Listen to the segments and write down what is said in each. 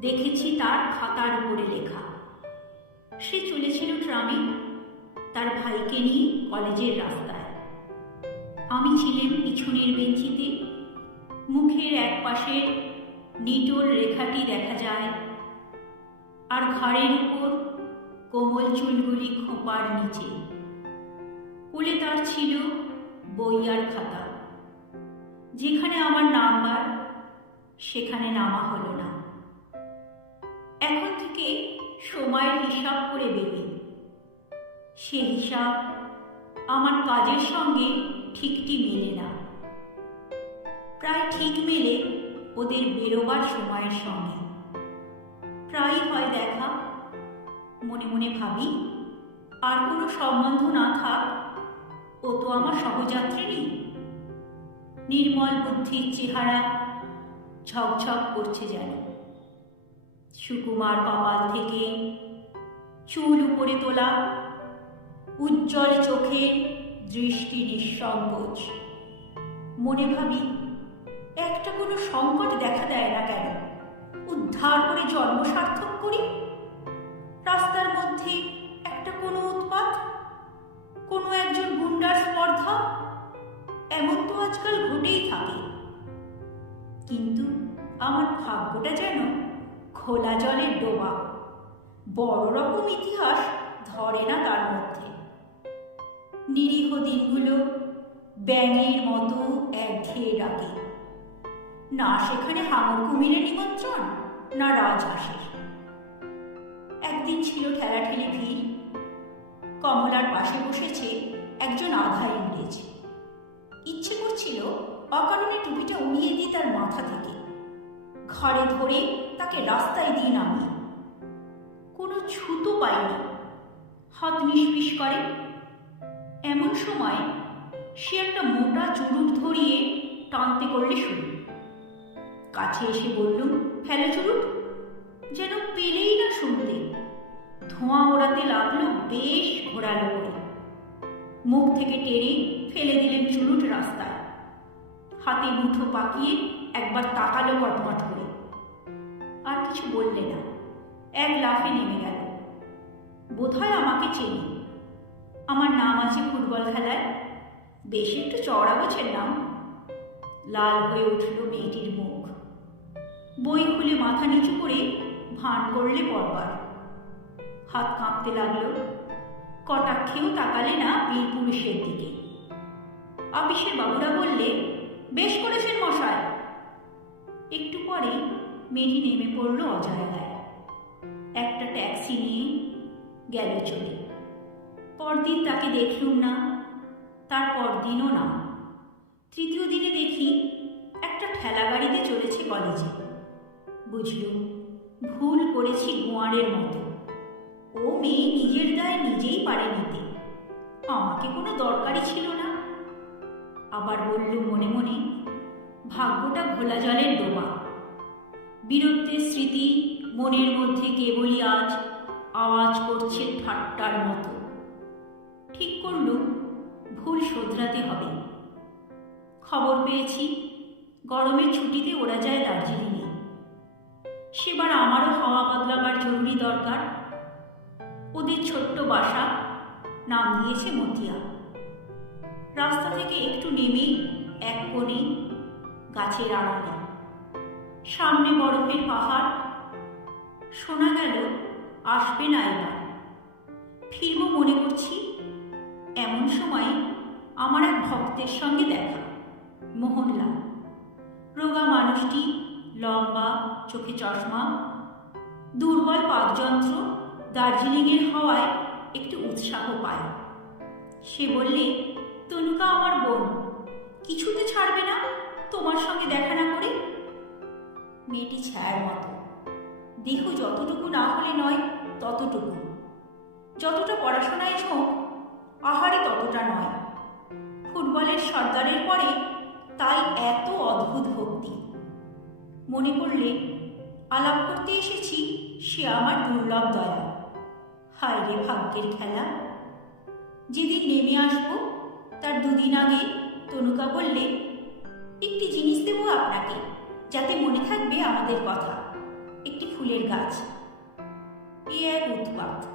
দেখেছি তার খাতার উপরে লেখা। সে চলেছিল ট্রামে, তার ভাইকে নিয়ে কলেজের রাস্তায়। আমি ছিলাম পিছনের বেঞ্চিতে। মুখের এক পাশের নিটোর রেখাটি দেখা যায়। আর ঘাড়ের উপর কোমল চুলগুলি খোঁপার নিচে। কোলে তার ছিল বই আর খাতা। যেখানে আমার নাম্বার, সেখানে নামা হলো না। সময়ের হিসাব করে দেবে। সে হিসাব আমার কাজের সঙ্গে ঠিকটি মেলে না। প্রায় ঠিক মেলে ওদের বেরোবার সময়ের সঙ্গে। প্রায় হয় দেখা। মনে মনে ভাবি, আর কোনো সম্বন্ধ না থাক, ও তো আমার সহযাত্রিনী নির্মল বুদ্ধির চেহারা ঝকঝক করছে যেন। সুকুমার কপাল থেকে। চুল উপরে তোলা। উজ্জ্বল চোখের দৃষ্টি নিঃসংকোচ মনে ভাবি, একটা কোনো সংকট দেখা দেয় না কেন? উদ্ধার করে জন্ম সার্থক করি? রাস্তার মধ্যে একটা কোনো উৎপাত? কোনো একজন গুন্ডার স্পর্ধা? এমন তো আজকাল ঘটেই থাকে। কিন্তু আমার ভাগ্যটা যেন খোলা জলের ডোবা। বড় রকম ইতিহাস ধরে না তার মধ্যে। নিরীহ দিনগুলো ব্যাঙের মতো একঘেয়ে ডাকে না সেখানে হাঙর কুমিরের নিমন্ত্রণ, না রাজহাঁসের। একদিন ছিল ঠেলাঠেলি ভিড়। কমলার পাশে বসেছে একজন আধা ইংরেজ। ইচ্ছে করছিল অকারণে টুপিটা উড়িয়ে দিয়ে তার মাথা থেকে। ঘরে ধরে তাকে রাস্তায় দিয়ে নামি। কোনো ছুতো পাইনি হাত নিষ্পিস করে। এমন সময় সে একটা মোটা চুরুট ধরিয়ে টানতে করলে শুরু। কাছে এসে বললুম ফেলে চুরুট যেন পেলেই না শুনতে। ধোঁয়া ওড়াতে লাগল বেশ ঘোরালো করে। মুখ থেকে টেনে ফেলে দিলেন চুরুট রাস্তায়। হাতে মুঠো পাকিয়ে একবার তাকালো কটমট করে। আর কিছু বললে না। এক লাফে নেমে গেল। বোধহয় আমাকে চেনে। আমার নাম আছে ফুটবল খেলায়। বেশ একটু চড়া গোছের নাম। লাল হয়ে উঠল মেয়েটির মুখ। বই খুলে মাথা নিচু করে ভান করলে পরবার। হাত কাঁপতে লাগল। কটাক্ষেও তাকালে না বীর পুরুষের দিকে। অফিসের বাবুরা বললে, বেশ করেছেন মশাই। একটু পরে মেয়েটি নেমে পড়ল অজয়াগায় একটা ট্যাক্সি নিয়ে গেল চলে। পরদিন তাকে দেখলুম না তার পরদিনও না। তৃতীয় দিনে দেখি একটা ঠেলা গাড়িতে চলেছে কলেজে। বুঝলুম ভুল করেছি গোয়ারের মতো। ও মেয়ে নিজের দায় নিজেই পারে নিতে। আমাকে কোনো দরকারই ছিল না। আবার বলল মনে মনে, ভাগ্যটা ঘোলা জলের ডোবা। বীরত্বের স্মৃতি মনের মধ্যে কেবলই আজ, আওয়াজ করছে ঠাট্টার মতো। ঠিক করল, ভুল শোধরাতে হবে। খবর পেয়েছি, গরমের ছুটিতে ওরা যায় দার্জিলিংয়ে। সেবার আমারও হাওয়া বদলাবার জরুরি দরকার। ওদের ছোট্ট বাসা, নাম দিয়েছে মতিয়া। রাস্তা থেকে একটু নেমেই এক কোণে গাছের আড়ালে সামনে বরফের পাহাড়। শোনা গেল, আসবে না এবার। ফিরব মনে করছি, এমন সময়ে আমার এক ভক্তের সঙ্গে দেখা, মোহনলাল। রোগা মানুষটি লম্বা, চোখে চশমা, দুর্বল পাকযন্ত্র দার্জিলিংয়ের হওয়ায় একটু উৎসাহ পায়। সে বললে, তনুকা, আমার বোন, কিছুতে ছাড়বে না? তোমার সঙ্গে দেখা না করে মেয়েটি ছায়ার মতো। দেহ যতটুকু না হলে নয়, ততটুকু। যতটা পড়াশোনায় ঝোঁক আহারে ততটা নয়। ফুটবলের সর্দারের পরে তাই এত অদ্ভুত ভক্তি। মনে পড়লে, আলাপ করতে এসেছি, সে আমার দুর্লভ দয়া। হায় রে ভাগ্যের খেলা। যেদিন নেমে আসব, তার দুদিন আগে তনুকা বললে, একটি জিনিস দেবো আপনাকে। যাতে মনে থাকবে আমাদের কথা। একটি ফুলের গাছ। এ এক উৎপাত।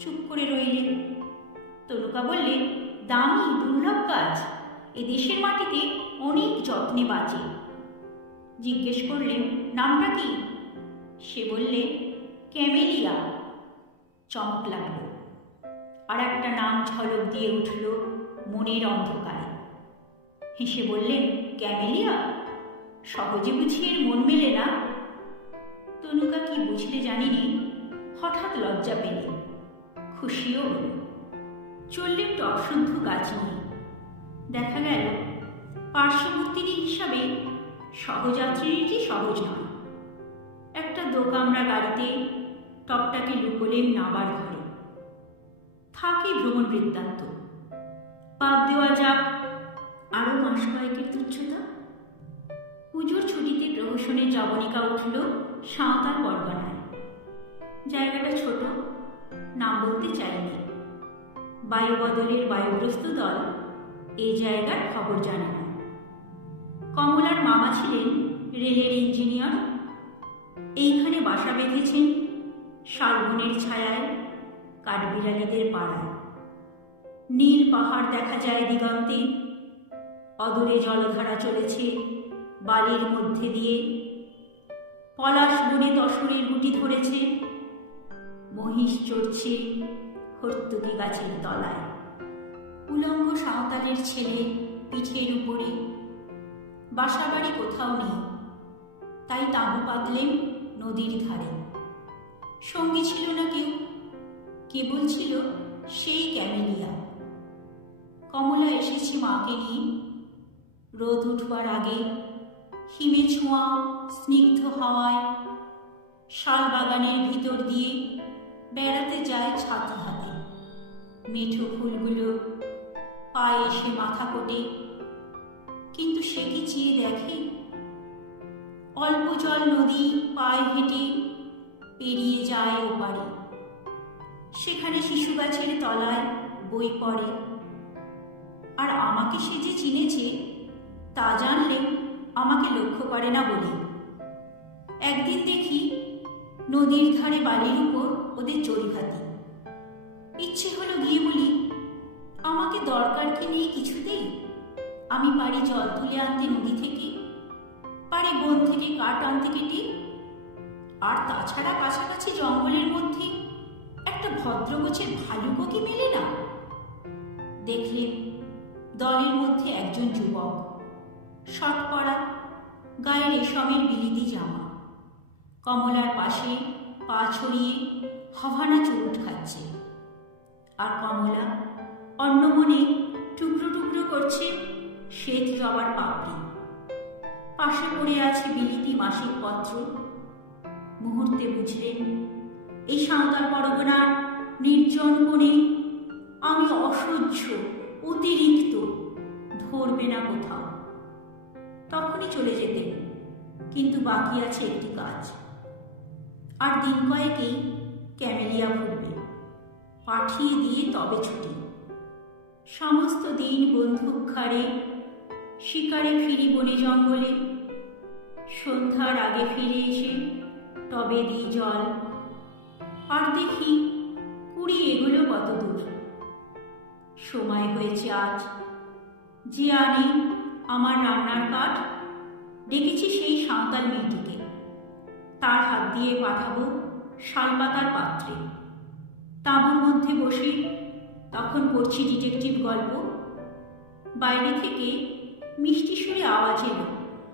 চুপ করে রইলেন। তনুকা বললেন দামি, দুর্লভ গাছ। এ দেশের মাটিতে অনেক যত্নে বাঁচে। জিজ্ঞেস করলেন, নামটা কি? সে বললে, ক্যামেলিয়া। চমক লাগল। আর একটা নাম ঝলক দিয়ে উঠল মনের অন্ধকারে। হেসে বললেন, ক্যামেলিয়া? সহজে বুঝি এর মন মেলে না। তনুকা কি বুঝলে জানিনি, হঠাৎ লজ্জা পেলে, খুশিও হল। চললেন টকশুদ্ধ গাছ নিয়ে। দেখা গেল পার্শ্ববর্তী হিসাবে সহযাত্রীটি সহজ নয়। একটা দোকামরা গাড়িতে টপটাকে লুকোলেন নাবার ঘরে। থাকে ভ্রমণ বৃত্তান্ত। বাদ দেওয়া যাক আরও মাস কয়েকের তুচ্ছতা। প্রহসনের জবনিকা উঠল সাঁওতাল পরগনায় জায়গাটা ছোট, নাম বলতে চাইনি বায়ু বদলের বায়ুগ্রস্ত দল এই জায়গার খবর জানে না। কমলার মামা ছিলেন রেলের ইঞ্জিনিয়ার। এইখানে বাসা বেঁধেছেন শালবনের ছায়ায়, কাঠবিড়ালিদের পাড়ায়। নীল পাহাড় দেখা যায় দিগন্তে। অদূরে জলধারা চলেছে বালির মধ্যে দিয়ে। পলাশ বনে দশরের গুটি ধরেছে। মহিষ চড়ছে হর্তুকি গাছের তলায়। উলঙ্গ সাঁওতালের ছেলে পিঠের উপরে। বাসাবাড়ি কোথাও নেই। তাই তাঁবু পাতলেন নদীর ধারে। সঙ্গী ছিল না কেউ। কেবল ছিল সেই ক্যামেলিয়া। কমলা এসেছে মাকে নিয়ে। রোদ উঠবার আগে হিমে ছোঁয়া স্নিগ্ধ হাওয়ায় শাল বাগানের ভিতর দিয়ে বেড়াতে যায় ছাতি হাতে। মিঠো ফুলগুলো পায়ে এসে মাথা কোটে। কিন্তু সে কি চেয়ে দেখে? অল্প জল নদী পায়ে হেঁটে পেরিয়ে যায় ওপারে সেখানে শিশু গাছের তলায় বই পড়ে। আর আমাকে সে যে চিনেছে, তা জানলে আমাকে লক্ষ্য করে না বলে। একদিন দেখি নদীর ধারে বালির উপর ওদের চড়িভাতি ইচ্ছে হলো গিয়ে বলি, আমাকে দরকার কি নেই কিছুতেই? আমি পারি জল তুলে আনতে নদী থেকে, পারি বন থেকে কাঠ আনতে কেটে, আর তাছাড়া কাছাকাছি জঙ্গলের মধ্যে একটা ভদ্রগোছের ভালুকও কি মেলে না? দেখলে দলের মধ্যে একজন যুবক শট পরা গায়ে রেশমের বিলিতি জামা। কমলার পাশে পা ছড়িয়ে হভানা চুরুট খাচ্ছে। আর কমলা অন্য মনে টুকরো টুকরো করছে শ্বেত জবার পাপড়ি। পাশে পড়ে আছে বিলিতি মাসিক পত্র। মুহূর্তে বুঝলেন, এই সাঁওতাল পরগনার নির্জন কোণে আমি অসহ্য, অতিরিক্ত ধরবে না কোথাও। তখনই চলে যেতেন কিন্তু বাকি আছে একটি কাজ। আর দিন কয়েকেই ক্যামেলিয়া ফুটবে পাঠিয়ে দিয়ে তবে ছুটি। সমস্ত দিন বন্দুক ঘাড়ে শিকারে ফিরি বনে জঙ্গলে। সন্ধ্যার আগে ফিরে এসে তবে দিই জল। আর দেখি কুড়ি এগুলো কত দূর। সময় হয়েছে আজ। যে আনে আমার রান্নার কাঠ? ডেকেছি সেই সাঁওতাল মেয়েটিকে। তার হাত দিয়ে পাঠাবো শালপাতার পাত্রে। তাঁবুর মধ্যে বসে তখন পড়ছি ডিটেকটিভ গল্প। বাইরে থেকে মিষ্টি সুরে আওয়াজ এলো,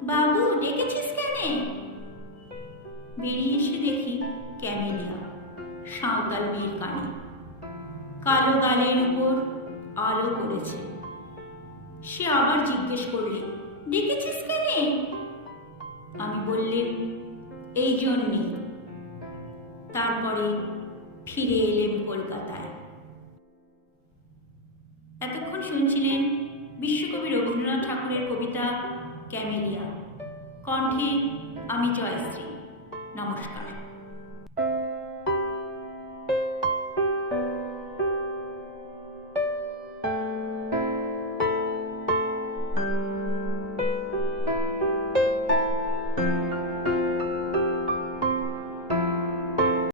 বাবু, ডেকেছিস কেন? বেরিয়ে এসে দেখি ক্যামেলিয়া, সাঁওতাল মেয়ের কানে। কালো গালের উপর আলো পড়েছে। সে আবার জিজ্ঞেস করলে ডেকেছিস কেন? আমি বললেন এই জন্যে। তারপরে ফিরে এলেন কলকাতায়। এতক্ষণ শুনছিলেন বিশ্বকবি রবীন্দ্রনাথ ঠাকুরের কবিতা ক্যামেলিয়া। কণ্ঠে আমি জয়শ্রী। নমস্কার।